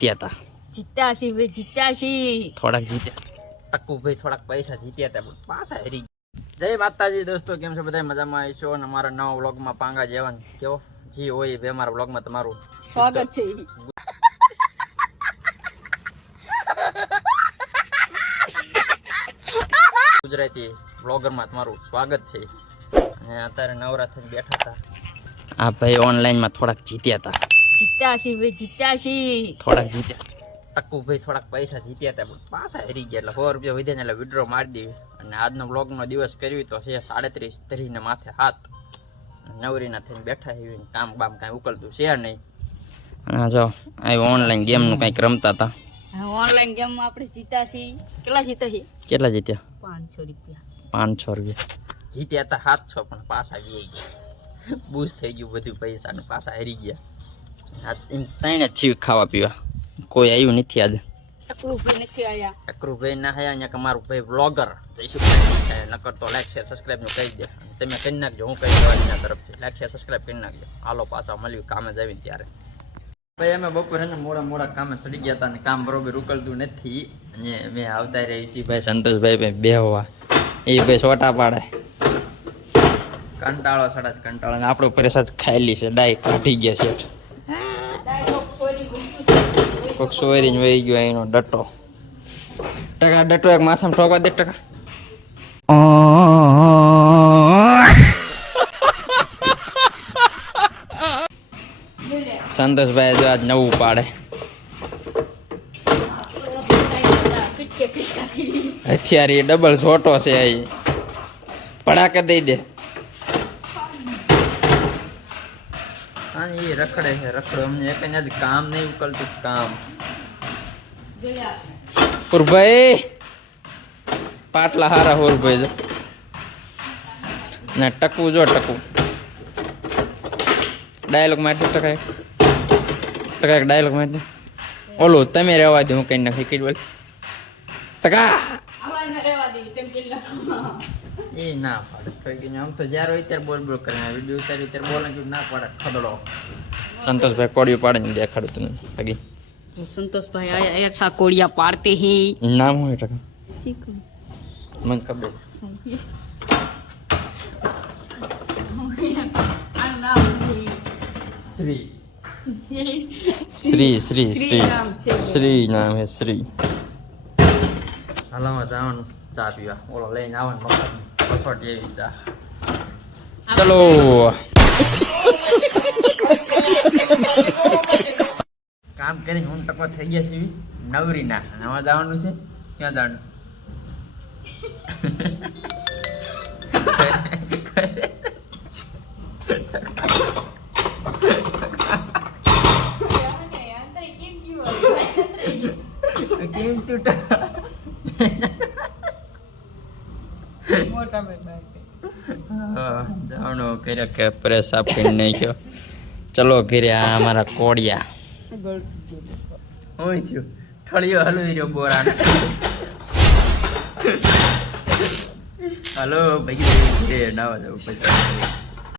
જીત્યા હતા જીત્યા છી ભાઈ જીત્યા છી. થોડાક જીત્યા. ટક્કુ ભાઈ થોડાક પૈસા જીત્યા હતા પણ પાછા હરી જય માતાજી દોસ્તો કેમ છો? બધા મજામાં આવીશો અને અમારા નવા વ્લોગમાં પાંગા જેવાન કેવો? જી હોય એ મારા વ્લોગમાં તમારું સ્વાગત છે. ગુજરાતી વ્લોગરમાં તમારું સ્વાગત છે. અને અત્યારે નવરા થઈને બેઠા હતા આ ભાઈ ઓનલાઈનમાં થોડાક જીત્યા હતા જીત્યા છીએ ભાઈ જીત્યા છીએ થોડાક જીત્યા. ટકુ ભાઈ થોડાક પૈસા જીત્યા હતા પણ પાછા હરી ગયા એટલે સો રૂપિયા વધ્યા એટલે વિડ્રો મારી દીધી. અને આજનો બ્લોગનો દિવસ કર્યું તો છે સાડત્રીસ ત્રીને માથે હાથ. નવરીના થઈને બેઠા એવી કામ બામ કાંઈ ઉકલતું છે નહીં. હા જો આ ઓનલાઈન ગેમનું કંઈક રમતા હતા. ઓનલાઈન ગેમમાં આપણે જીત્યા છીએ. કેટલા જીતા છીએ? કેટલા જીત્યા? પાંચસો રૂપિયા. પાંચસો રૂપિયા. જીત્યા હતા સાતસો પણ પાછા વી ગયા. બૂઝ થઈ ગયું બધું પૈસાનું પાછા હરી ગયા. ત્રણ જ છીએ ખાવા પીવા કોઈ આવ્યું નથી આજે ટકલું ભાઈ નથી આયા અકરુભાઈ ના હયા અહીંયા કે મારું ભાઈ બ્લોગર જઈશું નકર તો લાઈક છે સબસ્ક્રાઈબનું કહી દે તમે કરી નાખજો હું કહી દેવા એના તરફથી લાઈક છે સબસ્ક્રાઈબ કરી નાખજો હાલો પાછા મળ્યું કામે જ આવીને ત્યારે ભાઈ અમે બપોરે ને મોડા મોડા કામે સડી ગયા હતા અને કામ બરોબર ઉકલતું નથી. અને મેં આવતા રહી છીએ ભાઈ સંતોષભાઈ ભાઈ બે હોવા. એ ભાઈ સોટા પાડે. કંટાળો સડા કંટાળો. અને આપણો પરેશાદ ખાયેલી છે ડાય કાઢી ગયા છે. કોક સોરીને વહી ગયો એનો ડટ્ટો. ટકા, ડટ્ટો એક માથામાં ઠોકવા દે ટકા. સંતોષભાઈ જો આજ નવું પાડે. હથિયારી ડબલ છોટો છે અહીં પડાકે દઈ દે. હા એ રખડે છે રખડો. અમને એક જ કામ નહીં ઉકલતું કામ. પુરભાઈ પાટલા હારા હુરભાઈ જો. ના ટકવું જો ટકવું. ડાયલોગ મારતી ટકાય. એક. ટકા એક ડાયલોગ મારતી ઓલું તમે રહેવા દે હું કઈ નાખી કઈ બોલ ટકા! એ ના પાડે. કઈ આમ તો જ્યારે હોય ત્યારે બોલ બોલ કરીને વીડિયો ત્યારે બોલે કે ના પાડે ખદડો. સંતોષભાઈ કોડિયું પાડે ને દેખાડું તને લગી? તો સંતોષભાઈ આયા એસા કોડિયા પાડતે હી. નામ હોય ટકા? શીખું. શ્રી. શ્રી. શ્રી શ્રી શ્રી નામ હે શ્રી. હાલામાં જવાનું ચા પીવા ઓલો લઈને આવવાનું મફત કસોટી એવી ચા ચલો કામ કરીને હું ટકો થઈ ગયા છીએ નવરી ના આમાં જવાનું છે ક્યાં જવાનું કેમ તૂટા મોટા જાણો કર્યા કે પ્રેસ આપીને નાખ્યો ચલો ઘરે આ અમારા કોડિયા. હું થયું. ઠળિયો હલવી રહ્યો બોરા હલો ભાઈ નાવા જવું પછી.